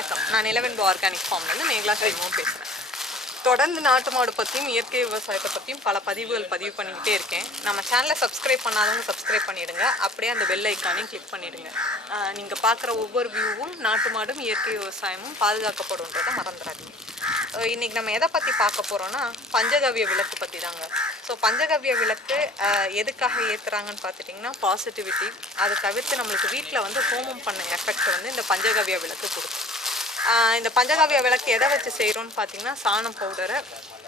வணக்கம். நான் நிலவென்பு ஆர்கானிக் ஃபார்ம்லேருந்து மேகலா சைமவும் பேசுகிறேன் தொடர்ந்து நாட்டு மாடு பற்றியும் இயற்கை விவசாயத்தை பற்றியும் பல பதிவுகள் பதிவு பண்ணிக்கிட்டே இருக்கேன். நம்ம சேனலை சப்ஸ்கிரைப் பண்ணாதவங்க சப்ஸ்கிரைப் பண்ணிடுங்க. அப்படியே அந்த பெல் ஐக்கானையும் கிளிக் பண்ணிடுங்க. நீங்கள் பார்க்குற ஒவ்வொரு வியூவும் நாட்டு மாடும் இயற்கை விவசாயமும் பாதுகாக்கப்படும்ன்றதை மறந்துடாதீங்க. இன்றைக்கி இன்னைக்கு நம்ம எதை பற்றி பார்க்க போகிறோன்னா பஞ்சகவ்ய விளக்கு பற்றி தாங்க ஸோ பஞ்சகவ்ய விளக்கு எதுக்காக ஏற்றுறாங்கன்னு பார்த்துட்டிங்கன்னா பாசிட்டிவிட்டி அதை தவிர்த்து நம்மளுக்கு வீட்டில் வந்து ஹோமம் பண்ண எஃபெக்ட் வந்து இந்த பஞ்சகவ்ய விளக்கு கொடுக்கும். இந்த பஞ்சகாவிய விளக்கு எதை வச்சு செய்கிறோன்னு பார்த்தீங்கன்னா சாணம் பவுடரு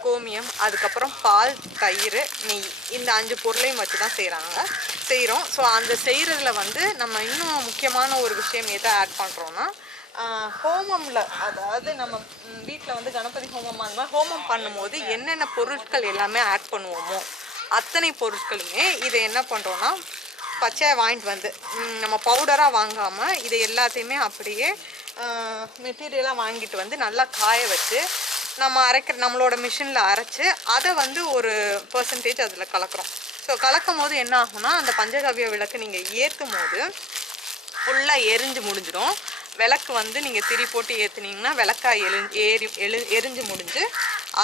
கோமியம் அதுக்கப்புறம் பால் தயிர் நெய். இந்த அஞ்சு பொருளையும் வச்சு தான் செய்கிறாங்க செய்கிறோம் ஸோ அந்த செய்கிறதுல வந்து நம்ம இன்னும் முக்கியமான ஒரு விஷயம் எதை ஆட் பண்ணுறோன்னா ஹோமமில் அதாவது நம்ம வீட்டில் வந்து கணபதி ஹோமம் அந்த மாதிரி ஹோமம் பண்ணும்போது என்னென்ன பொருட்கள் எல்லாமே ஆட் பண்ணுவோமோ அத்தனை பொருட்களுமே இதை என்ன பண்ணுறோன்னா பச்சையை வாங்கிட்டு வந்து நம்ம பவுடராக வாங்காமல் இதை எல்லாத்தையுமே அப்படியே மெட்டீரியலாக வாங்கிட்டு வந்து நல்லா காய வச்சு நம்ம அரைக்கிற நம்மளோட மிஷினில் அரைச்சி அதை வந்து ஒரு பர்சன்டேஜ் அதில் கலக்கிறோம். ஸோ கலக்கும் போது என்ன ஆகும்னா அந்த பஞ்சகவ்ய விளக்கு நீங்கள் ஏற்றும் போது ஃபுல்லாக எரிஞ்சு முடிஞ்சிடும். விளக்கு வந்து நீங்கள் திரி போட்டு ஏற்றுனீங்கன்னா விளக்காய் எழு ஏறி எழு எரிஞ்சு முடிஞ்சு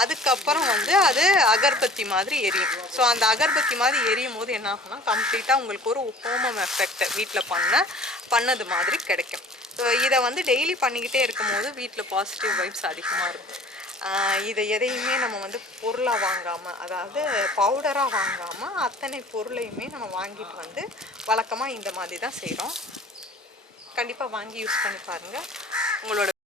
அதுக்கப்புறம் வந்து அது அகர்பத்தி மாதிரி எரியும். ஸோ அந்த அகர்பத்தி மாதிரி எரியும் போது என்ன ஆகும்னா கம்ப்ளீட்டாக உங்களுக்கு ஒரு ஹோமம் எஃபெக்ட் வீட்டில் பண்ண பண்ணது மாதிரி கிடைக்கும். ஸோ இதை வந்து டெய்லி பண்ணிக்கிட்டே இருக்கும்போது வீட்டில் பாசிட்டிவ் வைப்ஸ் அதிகமாக இருக்கும். இதை எதையுமே நம்ம வந்து பொருளாக வாங்காமல் அதாவது பவுடராக வாங்காமல் அத்தனை பொருளையுமே நம்ம வாங்கிட்டு வந்து வழக்கமாக இந்த மாதிரி தான் செய்கிறோம் கண்டிப்பாக வாங்கி யூஸ் பண்ணி பாருங்கள் உங்களோட